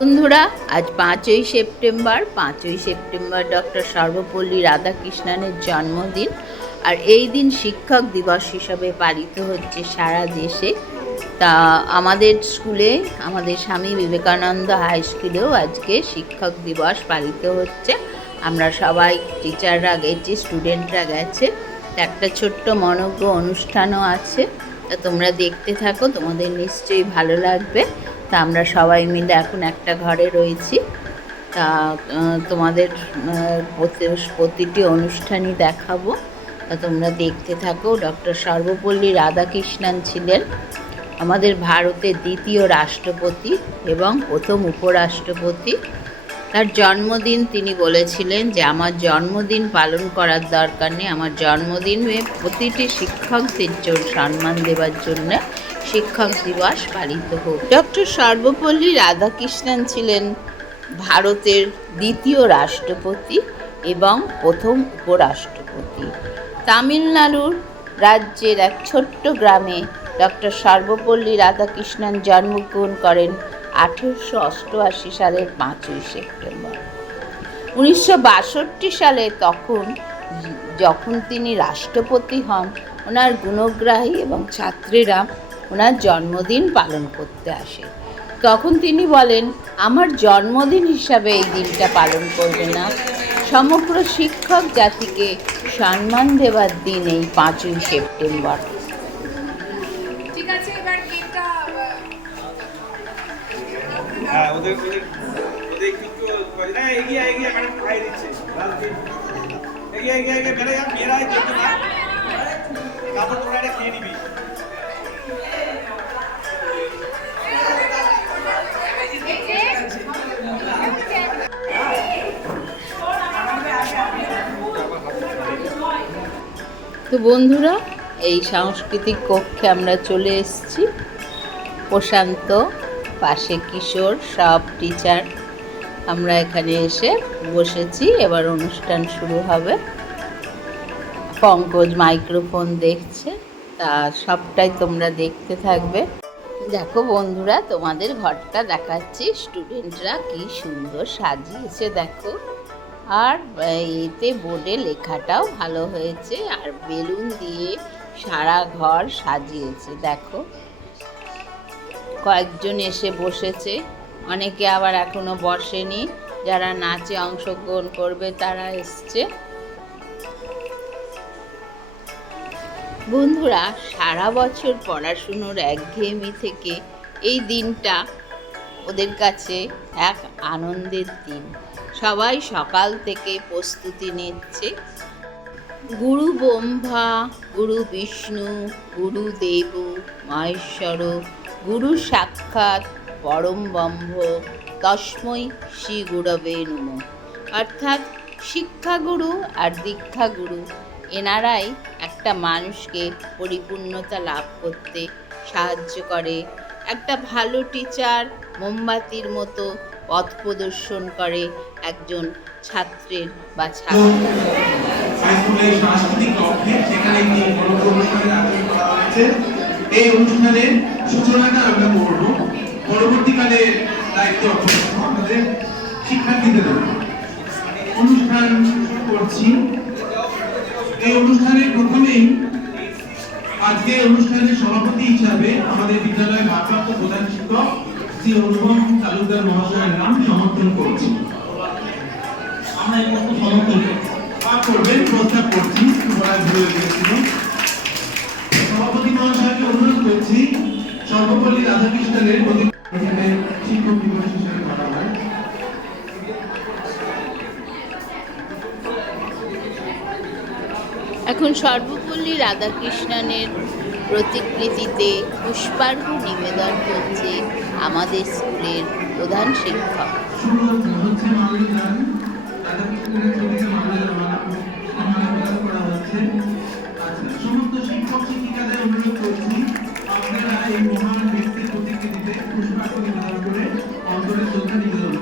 বন্ধুরা, আজ পাঁচই সেপ্টেম্বর পাঁচই সেপ্টেম্বর ডক্টর সর্বপল্লী রাধাকৃষ্ণনের জন্মদিন। আর এই দিন শিক্ষক দিবস হিসাবে পালিত হচ্ছে সারা দেশে। তা আমাদের স্কুলে, আমাদের স্বামী বিবেকানন্দ হাই স্কুলেও আজকে শিক্ষক দিবস পালিত হচ্ছে। আমরা সবাই টিচাররা গেছি স্টুডেন্টরা গেছে। একটা ছোট্ট মনজ্ঞ অনুষ্ঠানও আছে। তা তোমরা দেখতে থাকো, তোমাদের নিশ্চয়ই ভালো লাগবে। তা আমরা সবাই মিলে এখন একটা ঘরে রয়েছি। তা তোমাদের প্রতি- প্রতিটি অনুষ্ঠানই দেখাবো। তা তোমরা দেখতে থাকো। ডক্টর সর্বপল্লী রাধাকৃষ্ণন ছিলেন আমাদের ভারতের দ্বিতীয় রাষ্ট্রপতি এবং প্রথম উপরাষ্ট্রপতি। তার জন্মদিন তিনি বলেছিলেন যে, আমার জন্মদিন পালন করার দরকার নেই। আমার জন্মদিনে প্রতিটি শিক্ষকদের জন্য, সম্মান দেওয়ার জন্য শিক্ষক দিবস পালিত হোক। ডক্টর সর্বপল্লী রাধাকৃষ্ণন ছিলেন ভারতের দ্বিতীয় রাষ্ট্রপতি এবং প্রথম উপরাষ্ট্রপতি। তামিলনাড়ুর রাজ্যের এক ছোট্ট গ্রামে ডক্টর সর্বপল্লী রাধাকৃষ্ণন জন্মগ্রহণ করেন আঠেরোশো অষ্টআশি সালের পাঁচই সেপ্টেম্বর। উনিশশো বাষট্টি সালে তখন যখন তিনি রাষ্ট্রপতি হন, ওনার গুণগ্রাহী এবং ছাত্রীরা ওনার জন্মদিন পালন করতে আসে। তখন তিনি বলেন আমার জন্মদিন হিসাবে এই দিনটা পালন করবে না। সমগ্র শিক্ষক জাতিকে সম্মান দেওয়ার দিন এই পাঁচই সেপ্টেম্বর। ঠিক আছে এবার কেকটা হ্যাঁ ওদের ওদের ওদের একটু না এগিয়ে এগিয়ে ম্যাডাম খাই দিচ্ছে। এগিয়ে এগিয়ে এগিয়ে মেরে যা মেয়েরা যেতে না তারপর তোরা এটা খেয়ে নিবি। তো বন্ধুরা, এই সাংস্কৃতিক কক্ষে আমরা চলে এসেছি। প্রশান্ত, পাশে কিশোর, সব টিচার আমরা এখানে এসে বসেছি, এবার অনুষ্ঠান শুরু হবে। পঙ্কজ মাইক্রোফোন দেখছে, তা সবটাই তোমরা দেখতে থাকবে। দেখো বন্ধুরা, তোমাদের ঘরটা দেখাচ্ছি। স্টুডেন্টরা কি সুন্দর সাজিয়েছে, দেখো। আর এতে বোর্ডে লেখাটাও ভালো হয়েছে আর বেলুন দিয়ে সারা ঘর সাজিয়েছে, দেখো। কয়েকজন এসে বসেছে, অনেকে আবার এখনও বসেনি। যারা নাচে অংশগ্রহণ করবে, তারা এসছে। বন্ধুরা, সারা বছর পড়াশুনোর একঘেয়েমি থেকে এই দিনটা ওদের কাছে এক আনন্দের দিন। সবাই সকাল থেকে প্রস্তুতি নিচ্ছে। গুরু ব্রহ্মা, গুরু বিষ্ণু, গুরু দেব, মহেশ্বর, গুরু সাক্ষাৎ, পরম ব্রহ্ম, তস্মৈ শ্রী গুরবে নম। অর্থাৎ শিক্ষাগুরু আর দীক্ষাগুরু, এনারাই একটা মানুষকে পরিপূর্ণতা লাভ করতে সাহায্য করে। একটা ভালো টিচার মোমবাতির মতো পথ প্রদর্শন করে একজন ছাত্রের বা ছাত্র। হাইস্কুলের সাংস্কৃতিক কক্ষে সেখানে একটি বড় অনুষ্ঠানের আয়োজন করা হয়েছে। এই অনুষ্ঠানের সূচনাটা আমরা করব। পরবর্তীকালে দায়িত্ব আমাদের শিক্ষার্থীদের অনুষ্ঠান করছি। এই অনুষ্ঠানের প্রথমেই আজকে অনুষ্ঠানের সভাপতি হিসাবে আমাদের বিদ্যালয়ের ভারপ্রাপ্ত প্রধান শিক্ষক অনুপম তালুকদার মহাশয়ের সমর্থন করছি। আমরা এই সমর্থন করবেন, প্রস্তাব করছি সভাপতি মহাশয়কে অনুরোধ করছি, সর্বপল্লী এখানে শিক্ষক দিবস এখন সর্বপল্লী রাধাকৃষ্ণনের প্রতিকৃতিতে পুষ্পার্ঘ নিবেদন করছে। আমাদের স্কুলের প্রধান শিক্ষক। এই মহান ব্যক্তির প্রতিকৃতিতে নিবেদন করে অন্তরে শ্রদ্ধা নিবেদন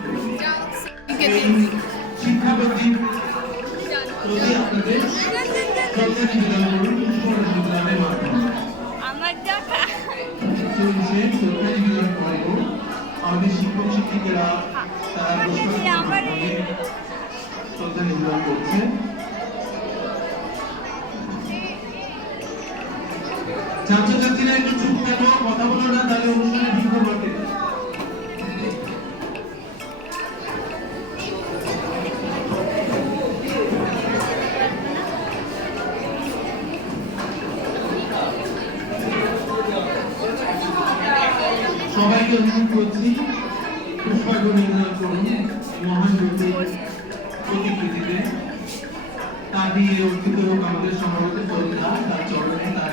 ছাত্রছাত্রীরা একটু চুপ কেন কথা বলো না, তাহলে অনুষ্ঠানে বিঘ্ন ঘটে সবাইকে অনুরোধ করছি পুষ্পার্ঘ নির্ণয় করুন মহান ব্যক্তির প্রতিকৃতিতে তার দিয়ে অর্পিত হোক আমাদের সমাগত শ্রদ্ধা তার চরণে তার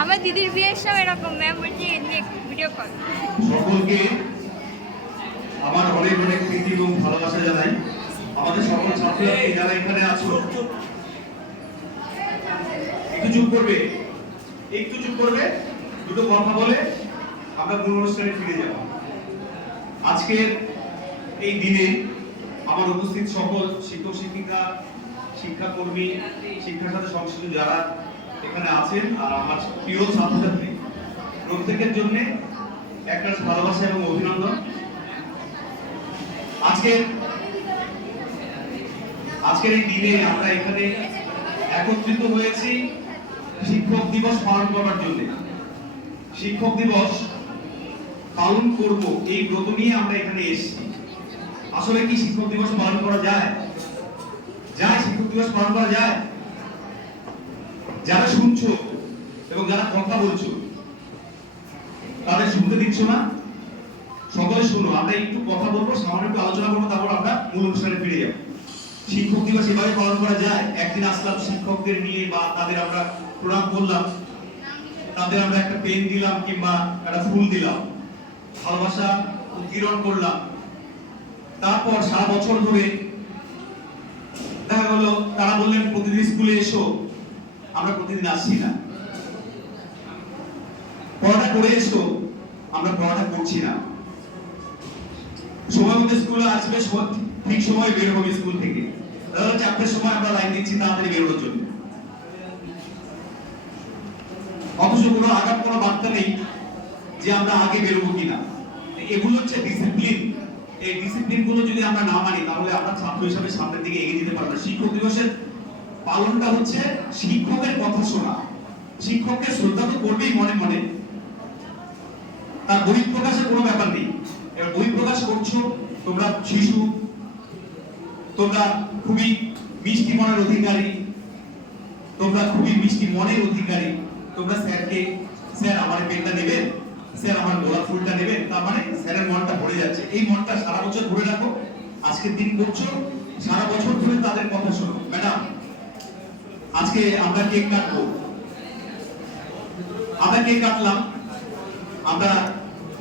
আমার দিদির বিয়ের সময় এরকম ম্যাম বলছে ভিডিও কল সকলকে আমার অনেক অনেক প্রীতি এবং ভালোবাসা জানাই। আমাদের সকল ছাত্রছাত্রী যারা এখানে আছো, একটু চুপ করবে, একটু চুপ করবে, দুটো কথা বলে আমরা মূল অনুষ্ঠানে ফিরে যাব। আজকের এই দিনে আমার উপস্থিত সকল শিক্ষক শিক্ষিকা শিক্ষাকর্মী, শিক্ষার সাথে সংশ্লিষ্ট যারা এখানে আছেন আর আমার প্রিয় ছাত্রছাত্রী। প্রত্যেকের জন্য একটা ভালোবাসা এবং অভিনন্দন। আজকের আজকের এই দিনে আমরা এখানে একত্রিত হয়েছি শিক্ষক দিবস পালন করার জন্য। শিক্ষক দিবস পালন করব এই ব্রত নিয়ে আমরা এখানে এসেছি। আসলে কি শিক্ষক দিবস পালন করা যায়? যায় শিক্ষক দিবস পালন করা যায়? যারা শুনছো এবং যারা কথা বলছো, তাদের শুনতে দিচ্ছ না? সকলে শুনো, আমরা একটু কথা বলব, সামান্য একটু আলোচনা করব, তারপর আমরা মূল অনুষ্ঠানে ফিরে যাব। শিক্ষক দিবস এভাবে পালন করা যায়, একদিন আসলাম শিক্ষকদের নিয়ে বা তাদের আমরা প্রণাম করলাম, তাদের আমরা একটা পেন দিলাম কিংবা একটা ফুল দিলাম, ভালোবাসা উদ্গীরণ করলাম। তারপর সারা বছর ধরে দেখা গেল, তারা বললেন, প্রতিদিন স্কুলে এসো আমরা প্রতিদিন আসছি না। পড়াটা করে এসো, আমরা পড়াটা করছি না। সময় স্কুলে আসবে ঠিক সময় বের হবে স্কুল থেকে। চারটের সময় আমরা লাইন দিচ্ছি, তাড়াতাড়ি বেরোনোর জন্য। অথচ কোনো আগাম কোনো বার্তা নেই যে আমরা আগে বেরোবো কিনা। এগুলো হচ্ছে ডিসিপ্লিন এই ডিসিপ্লিনগুলো যদি আমরা না মানি, তাহলে আমরা ছাত্র হিসাবে সামনের দিকে এগিয়ে যেতে পারব শিক্ষক দিবসের পালনটা হচ্ছে শিক্ষকের কথা শোনা। শিক্ষককে শ্রদ্ধা তো করবেই মনে মনে। তার বহিঃপ্রকাশের কোনো ব্যাপার নেই। এবার বহিঃপ্রকাশ করছ, তোমরা শিশু, তোমরা খুবই মিষ্টি মনের অধিকারী, তোমরা খুবই মিষ্টি মনের অধিকারী। তোমরা স্যারকে, স্যার আমার পেনটা দেবেন স্যার আমার গোলাপ ফুলটা নেবেন, তার মানে স্যারের মনটা ভরে যাচ্ছে। এই মনটা সারা বছর ধরে রাখো, আজকের দিন করছ, সারা বছর ধরে তাদের কথা শোনো। ম্যাডাম আজকে আমরা কেক কাটবো। আমরা কেক কাটলাম। আমরা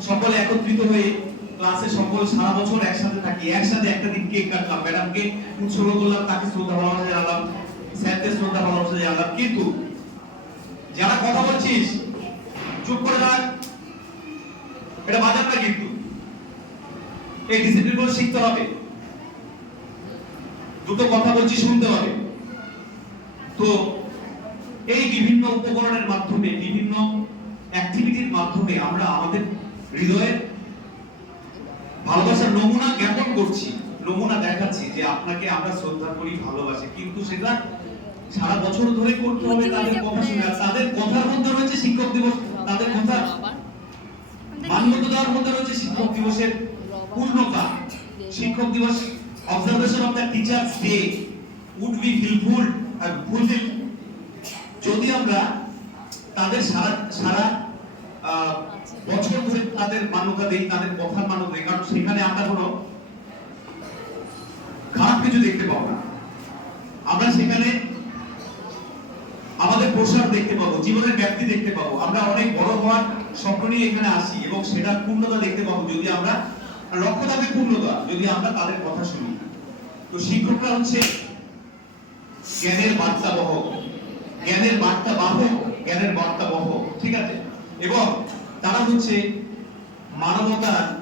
সকলে একত্রিত হয়ে ক্লাসে সকল সারা বছর একসাথে থাকি। একসাথে একটা দিন কেক কাটলাম। ম্যাডামকে উৎসর্গ করলাম, তাকে শ্রদ্ধা ভালোবাসা জানালাম স্যারদের শ্রদ্ধা ভালোবাসা জানালাম। কিন্তু যারা কথা বলছিস, চুপ করে থাক। এটা বাজার না কিন্তু। এই ডিসিপ্লিন শিখতে হবে। দুটো কথা বলছি, শুনতে হবে। তো এই বিভিন্ন উপকরণের মাধ্যমে বিভিন্ন অ্যাক্টিভিটির মাধ্যমে আমরা আমাদের হৃদয়ের ভালোবাসার নমুনা জ্ঞাপন করছি নমুনা দেখাচ্ছি যে আপনাকে আমরা শ্রদ্ধা করি ভালোবাসি। কিন্তু সেটা সারা বছর ধরে করতে হবে তাদের কথা শুনে আর তাদের কথার মধ্যে রয়েছে শিক্ষক দিবস তাদের কথা মান্যতা দেওয়ার মধ্যে রয়েছে শিক্ষক দিবসের পূর্ণতা। শিক্ষক দিবস observation of the teachers day would be ফিলফুল fulfil যদি আমরা তাদের সারা সারা বছর ধরে তাদের মান্যতা দেই, তাদের কথার মান্যতা দেই, কারণ সেখানে আমরা কোনো খারাপ কিছু দেখতে পাবো না। আমরা সেখানে আমাদের প্রসার দেখতে পাবো, জীবনের ব্যাপ্তি দেখতে পাবো। আমরা অনেক বড় হওয়ার স্বপ্ন নিয়ে এখানে আসি এবং সেটার পূর্ণতা দেখতে পাবো যদি আমরা লক্ষ্য পূর্ণতা, যদি আমরা তাদের কথা শুনি। তো শিক্ষকরা হচ্ছে জ্ঞানের বার্তা বহক জ্ঞানের বার্তা বাহক জ্ঞানের বার্তা বহক ঠিক আছে? এবং তারা হচ্ছে মানবতার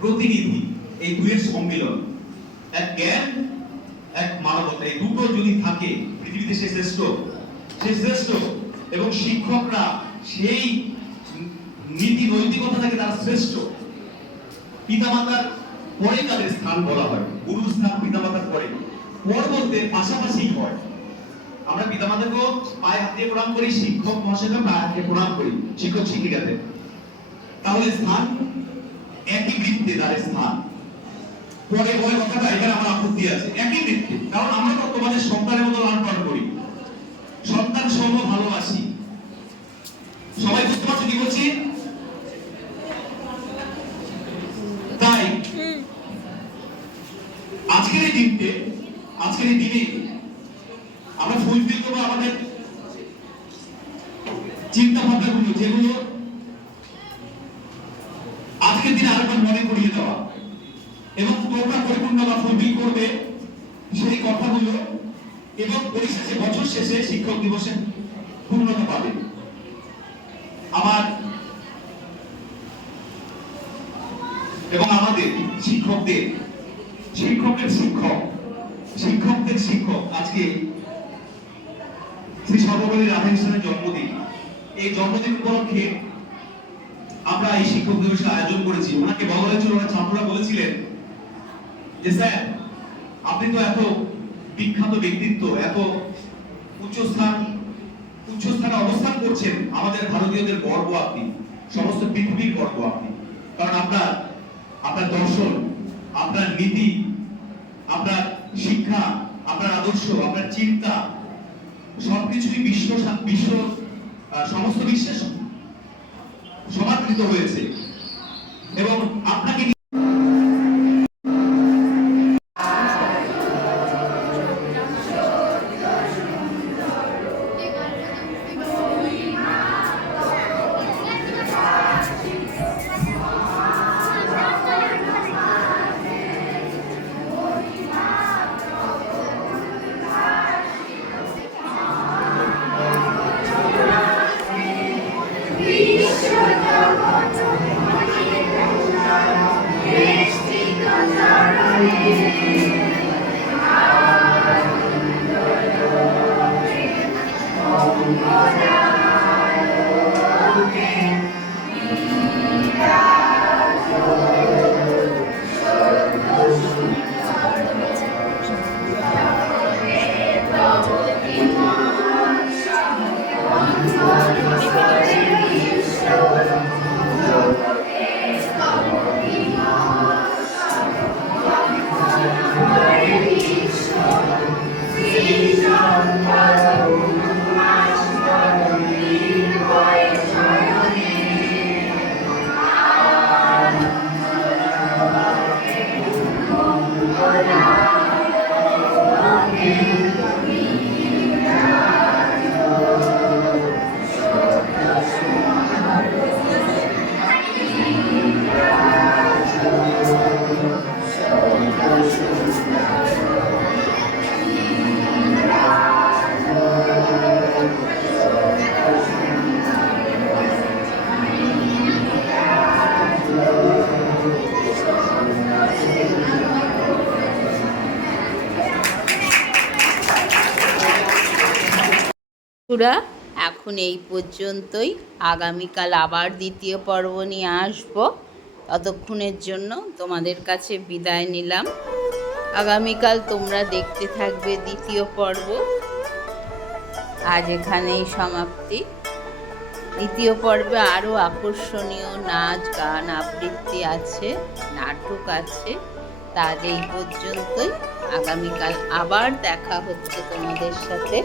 প্রতিনিধি এই দুয়ের সম্মিলন। এক জ্ঞান, এক মানবতা। এই দুটো যদি থাকে, পৃথিবীতে সে শ্রেষ্ঠ। সে শ্রেষ্ঠ এবং শিক্ষকরা সেই নীতি নৈতিকতা থেকে তারা শ্রেষ্ঠ। পিতামাতার পরে তাদের স্থান বলা হয়। গুরুর স্থান পিতামাতার পরে। পর বলতে পাশাপাশি হয়। আমরা পিতামাতাকেও পায়ে হাত দিয়ে প্রণাম করি, শিক্ষক মহাশয়কে পায়ে হাত দিয়ে প্রণাম করি, শিক্ষক শিক্ষিকাদের। তাহলে স্থান একই বৃত্তে তাদের স্থান। পরে বলে কথাটা এখানে আমার আপত্তি আছে। একই বৃত্তে, কারণ আমরা তোমাদের সন্তানের মতো লালন পালন করি। সন্তান সম ভালোবাসি সবাই বুঝতে পারছ কি বলছি তাই আজকের এই দিনতে আজকের এই দিনে আমরা ফুলফিল করব আমাদের চিন্তা ভাবনাগুলো যেগুলো আজকের দিনে আরেকবার মনে করিয়ে দেওয়া। এবং তোমরা পরিপূর্ণতা ফুলফিল করবে সেই কথাগুলো এবং পরিশেষে বছর শেষে শিক্ষক দিবসে পূর্ণতা পাবে। আমার এবং আমাদের শিক্ষকদের, শিক্ষকের শিক্ষক শিক্ষক আজকে শ্রী সর্বপল্লী রাধাকৃষ্ণের জন্মদিন। এই জন্মদিন উপলক্ষে আমরা এই শিক্ষক দিবসের আয়োজন করেছি। ওনাকে হয়েছিল ওনার ছাত্ররা বলেছিলেন যে, স্যার, আপনি তো এত বিখ্যাত ব্যক্তিত্ব, এত উচ্চস্থান উচ্চস্থানে অবস্থান করছেন। আমাদের ভারতীয়দের গর্ব আপনি, সমস্ত পৃথিবীর গর্ব আপনি। কারণ আপনার আপনার দর্শন, আপনার নীতি, আপনার শিক্ষা আপনার আদর্শ আপনার চিন্তা সবকিছুই বিশ্ব বিশ্ব সমস্ত বিশ্বে স- সমাদৃত হয়েছে। এবং আপনাকে নিয়ে বন্ধুরা, এখন এই পর্যন্তই। আগামীকাল আবার দ্বিতীয় পর্ব নিয়ে আসব। ততক্ষণের জন্য তোমাদের কাছে বিদায় নিলাম। আগামীকাল তোমরা দেখতে থাকবে দ্বিতীয় পর্ব। আজ এখানেই সমাপ্তি। দ্বিতীয় পর্বে আরও আকর্ষণীয় নাচ, গান, আবৃত্তি আছে, নাটক আছে। তার এই পর্যন্তই। আগামীকাল আবার দেখা হচ্ছে তোমাদের সাথে।